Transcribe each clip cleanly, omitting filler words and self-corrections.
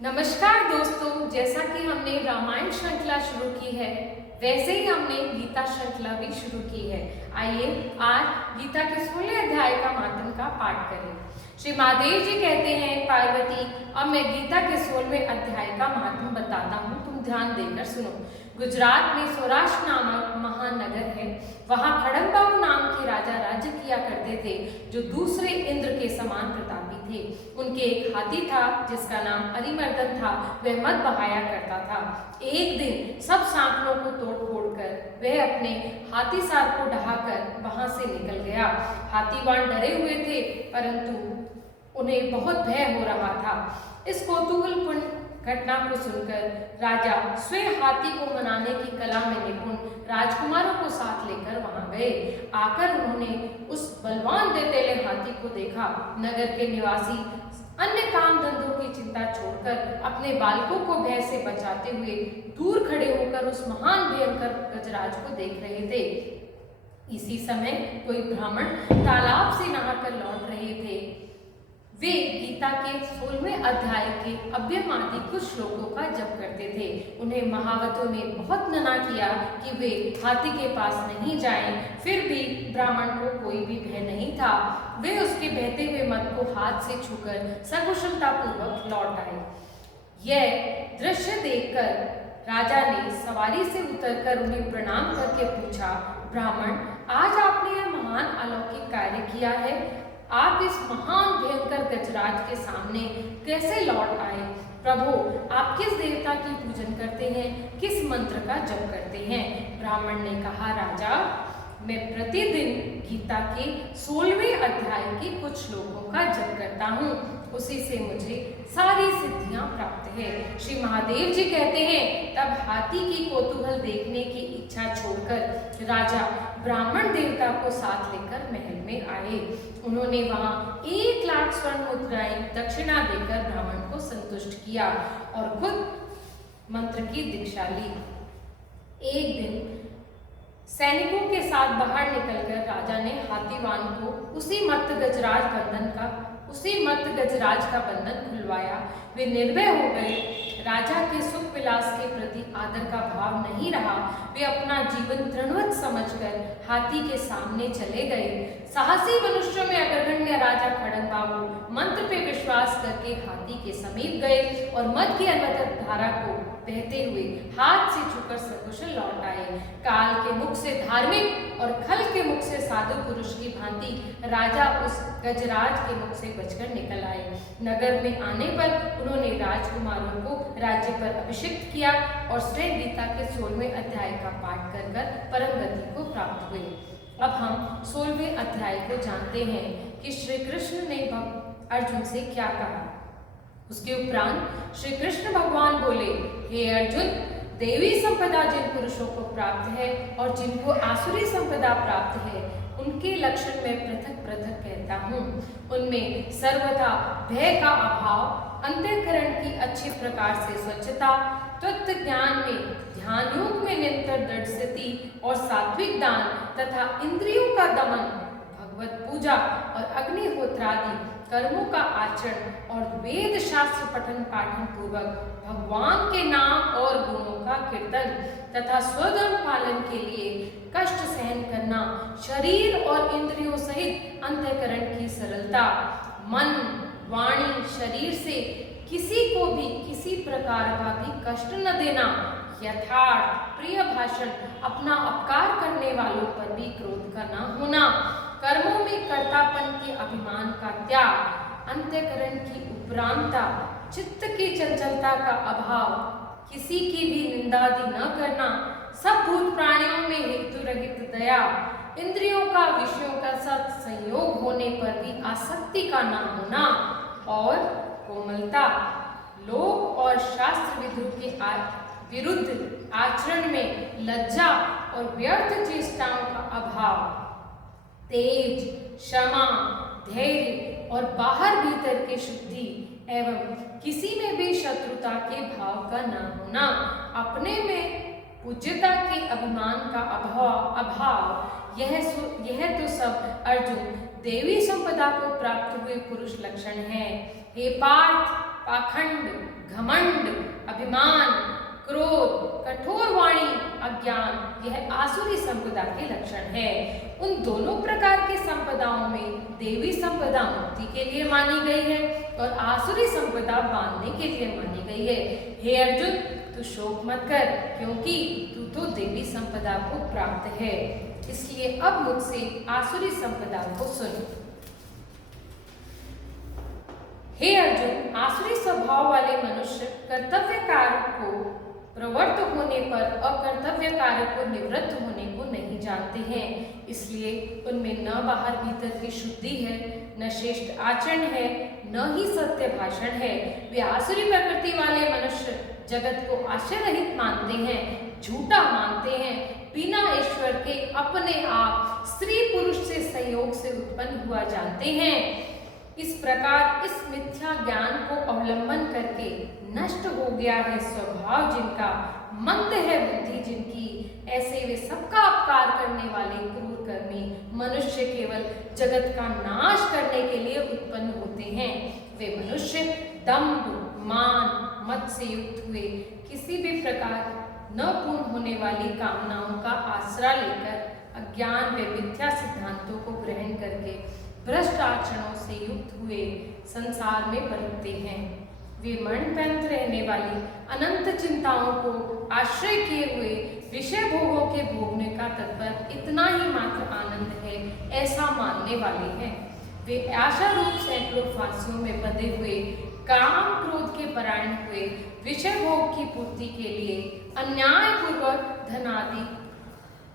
नमस्कार दोस्तों, जैसा कि हमने रामायण श्रृंखला शुरू की है, वैसे ही हमने गीता श्रृंखला भी शुरू की है। आइए आज गीता के 16 अध्याय का महात्म का पाठ करें। श्री महादेव जी कहते हैं, पार्वती अब मैं गीता के 16वें अध्याय का महात्म बताता हूँ, तुम ध्यान देकर सुनो। गुजरात में सौराष्ट्र नामक महान नगर है। वहाँ खड़गबाऊ नाम के राजा राज्य किया करते थे, जो दूसरे इंद्र के समान प्रतापी थे। उनके एक हाथी था जिसका नाम अरिमर्दन था। वह मद बहाया करता था। एक दिन सब सांकलों को तोड़ फोड़ कर वह अपने हाथी सार को ढहाकर वहां से निकल गया। हाथीवान डरे हुए थे, परंतु उन्हें बहुत भय हो रहा था। इस कौतूहलपूर्ण घटना को सुनकर राजा स्वयं हाथी को मनाने की कला में निपुण राजकुमारों को साथ लेकर वहां गए। आकर उन्होंने उस बलवान देतेले हाथी को देखा। नगर के निवासी अन्य काम धंधों की चिंता छोड़कर अपने बालकों को भय से बचाते हुए दूर खड़े होकर उस महान भयंकर गजराज को देख रहे थे। इसी समय कोई ब्राह्मण तालाब से नहाकर लौट रहे थे। वे गीता के 16वें अध्याय के अव्ययमादि कुछ श्लोकों का जप करते थे। उन्हें महावतों ने बहुत मना किया कि वे हाथी के पास नहीं जाएं, फिर भी ब्राह्मण को कोई भी भय नहीं था। वे उसके बहते हुए मद को हाथ से छूकर सकुशलता पूर्वक लौट आए। यह दृश्य देखकर राजा ने सवारी से उतरकर उन्हें प्रणाम करके पूछा, ब्राह्मण, आज आपने यह महान अलौकिक कार्य किया है। आप इस महान भयंकर गजराज के सामने कैसे लौट आए? प्रभु, आप किस देवता की पूजन करते हैं, किस मंत्र का जप करते हैं? ब्राह्मण ने कहा, राजा, मैं प्रतिदिन गीता के 16वें अध्याय के कुछ श्लोकों का जप करता हूँ, उसी से मुझे सारी सिद्धियां प्राप्त है। श्री महादेव जी कहते हैं, तब हाथी की कौतूहल देखने की इच्छा छोड़कर राजा ब्राह्मण देवता को साथ लेकर महल में आए। उन्होंने वहां 1,00,000 स्वर्ण मुद्राएं दक्षिणा देकर ब्राह्मण को संतुष्ट किया और खुद मंत्र की दीक्षा ली। एक दिन सैनिकों के साथ बाहर निकलकर राजा ने हाथीवान को उसी मत्त गजराज का बंधन खुलवाया। वे निर्भय हो गए। राजा के सुख विलास के प्रति आदर का भाव नहीं रहा। वे अपना जीवन तृणवत समझकर हाथी के सामने चले गए। साहसी मनुष्यों में अग्रगण्य राजा खड़गबाऊ मंत्र पे विश्वास करके हाथी के समीप गए और मद की अनवरत धारा को बहते हुए हाथ से छूकर सकुशल लौट आए। काल के मुख से धार्मिक और खल के मुख से साधु पुरुष की भांति राजा उस गजराज के मुख से बचकर निकल आए। नगर में आने पर उन्होंने राजकुमारों को राज्य पर अभिषिक्त किया और श्री गीता के 16वें अध्याय का पाठ कर परम गति को प्राप्त हुए। अब हम 16वें अध्याय को जानते हैं कि श्री कृष्ण ने अर्जुन से क्या कहा। उसके उपरांत श्री कृष्ण भगवान बोले, हे अर्जुन, देवी संपदा जिन पुरुषों को प्राप्त है और जिनको आसुरी संपदा प्राप्त है, उनके लक्षण में पृथक पृथक कहता हूँ। उनमें सर्वथा भय का अभाव, अंतःकरण की अच्छी प्रकार से स्वच्छता, तत्व ज्ञान में ध्यान योग में निरंतर दृढ़ स्थिति और सात्विक दान तथा इंद्रियों का दमन, भगवत पूजा और अग्निहोत्रादि कर्मों का आचरण और वेद शास्त्र पठन पाठन पूर्वक भगवान के नाम और गुणों का कीर्तन तथा स्वधर्म पालन के लिए कष्ट सहन करना, शरीर और इंद्रियों सहित अंतःकरण की सरलता, मन, वाणी, शरीर से किसी को भी किसी प्रकार का भी कष्ट न देना, यथार्थ प्रिय भाषण, अपना अपकार करने वालों पर भी क्रोध का न होना, कर्मों में कर्तापन के अभिमान का त्याग, अंतःकरण की उपरांता, चित्त की चंचलता का अभाव, किसी की भी निंदादि न करना, सब भूत प्राणियों में हेतु रहित दया, इंद्रियों का विषयों का सत संयोग होने पर भी आसक्ति का न होना और कोमलता, लोक और शास्त्र विधि के विरुद्ध आचरण में लज्जा और व्यर्थ चेष्टाओं का अभाव, तेज, क्षमा, धैर्य और बाहर भीतर की शुद्धि एवं किसी में भी शत्रुता के भाव का न होना, अपने में पूज्यता के अभिमान का अभाव, यह तो सब अर्जुन देवी संपदा को प्राप्त हुए पुरुष लक्षण है। हे पार्थ, पाखंड, घमंड, अभिमान, क्रोध, कठोर वाणी, अज्ञान, यह आसुरी संपदा के लक्षण है। उन दोनों प्रकार के संपदाओं में देवी संपदा मुक्ति के लिए मानी गई है और आसुरी संपदा बांधने के लिए मानी गई है। हे अर्जुन, तू शोक मत कर, क्योंकि तू तो देवी संपदा को प्राप्त है। इसलिए अब मुझसे आसुरी संपदा को सुन। हे अर्जुन, आसुरी स्वभाव वाले मनुष्य कर्तव्य कार्य को प्रवृत्त होने पर अकर्तव्य कार्य को निवृत्त होने को नहीं जानते हैं। इसलिए उनमें न बाहर भीतर की शुद्धि है, न श्रेष्ठ आचरण है, न ही सत्य भाषण है। वे आसुरी प्रकृति वाले मनुष्य जगत को आश्रय रहित मानते हैं, झूठा मानते हैं, बिना ईश्वर के अपने आप स्त्री पुरुष से संयोग से उत्पन्न हुआ जानते हैं। इस प्रकार इस मिथ्या ज्ञान को अवलंबन करके नष्ट हो गया है स्वभाव जिनका, मंद है बुद्धि जिनकी, ऐसे वे सबका अपकार करने वाले क्रूर कर्मी मनुष्य केवल जगत का नाश करने के लिए उत्पन्न होते हैं। वे मनुष्य दंभ, मान, मद से युक्त हुए किसी भी प्रकार न पूर्ण होने वाली कामनाओं का आसरा लेकर अज्ञान व मिथ्या सिद्धांतों को ग्रहण करके भ्रष्ट आचरणों से युक्त हुए संसार में बरतते हैं। वे मरणपर्यंत रहने वाली अनंत चिंताओं को आश्रय किए हुए विषय भोगों के भोगने का तत्पर इतना ही मात्र आनंद है ऐसा मानने वाले हैं। वे आशा रूप सैकड़ों फांसियों में बंधे हुए, काम क्रोध के परायण हुए, विषय भोग की पूर्ति के लिए अन्यायपूर्वक धन आदि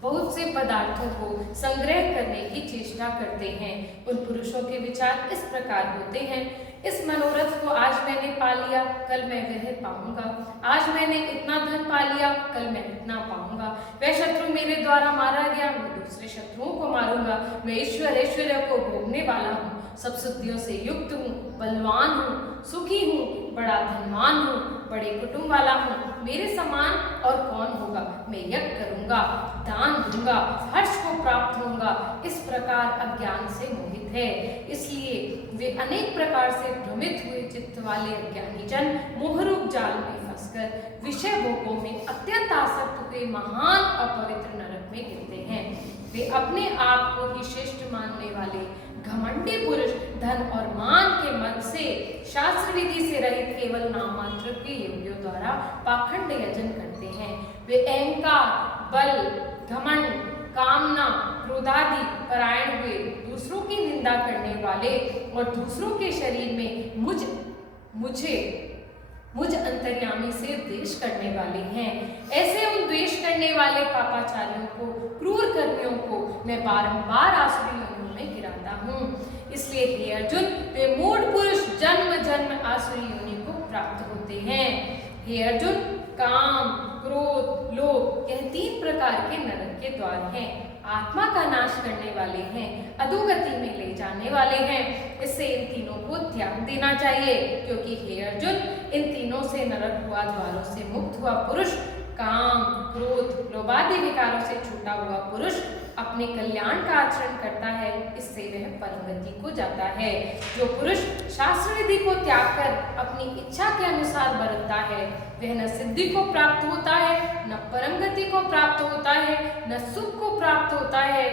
बहुत से पदार्थों को संग्रह करने की चेष्टा करते हैं। उन पुरुषों के विचार इस प्रकार होते हैं, इस मनोरथ को आज मैंने पा लिया, कल मैं वह पाऊंगा। आज मैंने इतना धन पा लिया, कल मैं इतना पाऊंगा। वह शत्रु मेरे द्वारा मारा गया, मैं दूसरे शत्रुओं को मारूंगा। मैं ईश्वर ऐश्वर्य को भोगने वाला हूँ, सब सिद्धियों से युक्त हूँ, बलवान हूँ, सुखी हूँ, बड़ा धनवान हूँ, बड़े कुटुंब वाला हूँ। मेरे समान और कौन होगा? मैं यज्ञ करूंगा, दान दूंगा, हर्ष को प्राप्त होऊंगा। इस प्रकार अज्ञान से मोहित है। इसलिए वे अनेक प्रकार से भ्रमित हुए चित्त वाले अज्ञानी जन मोहरूप जाल में फंसकर विषय भोगों में अत्यंत आसक्त हुए महान अपवित्र नरक में गिरते हैं। वे अपने आप को ही श्रेष्ठ मानने वाले घमंडी पुरुष धन और मान के मद से शास्त्र विधि से रहित केवल नाम मात्र के योगियों द्वारा पाखंड यजन करते हैं। वे अहंकार, बल, घमंड, कामना, क्रोधादि परायण हुए दूसरों की निंदा करने वाले और दूसरों के शरीर में मुझ अंतर्यामी से द्वेष करने वाले हैं। ऐसे उन द्वेष करने वाले पापाचारियों को, क्रूर कर्मियों को मैं बारंबार आसुरी योनियों में गिराता हूँ। इसलिए हे अर्जुन, वे मूढ़ पुरुष जन्म जन्म आसुरी योनि को प्राप्त होते हैं। हे अर्जुन, काम, क्रोध, लोभ यह 3 प्रकार के नरक के द्वार हैं। आत्मा का नाश करने वाले हैं, अधोगति में ले जाने वाले हैं। इससे इन तीनों को त्याग देना चाहिए, क्योंकि हे अर्जुन, इन तीनों से नरक हुआ द्वारों से मुक्त हुआ पुरुष, काम, क्रोध, लोभादि विकारों से छूटा हुआ पुरुष अपने कल्याण का आचरण करता है। इससे वह परम गति को जाता है। जो पुरुष शास्त्र विधि को त्याग कर अपनी इच्छा के अनुसार बरतता है, वह न सिद्धि को प्राप्त होता है, न परम गति को प्राप्त होता है, न सुख को प्राप्त होता है।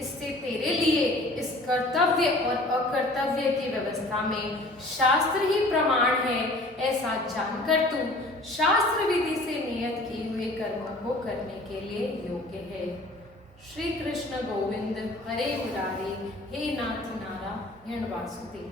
इससे तेरे लिए इस कर्तव्य और अकर्तव्य की व्यवस्था में शास्त्र ही प्रमाण है, ऐसा जानकर तू शास्त्र विधि से नियत किए हुए कर्मों को करने के लिए योग्य है। श्री कृष्ण गोविंद हरे मुरारे, हे नाथ नारायण वासुदेव।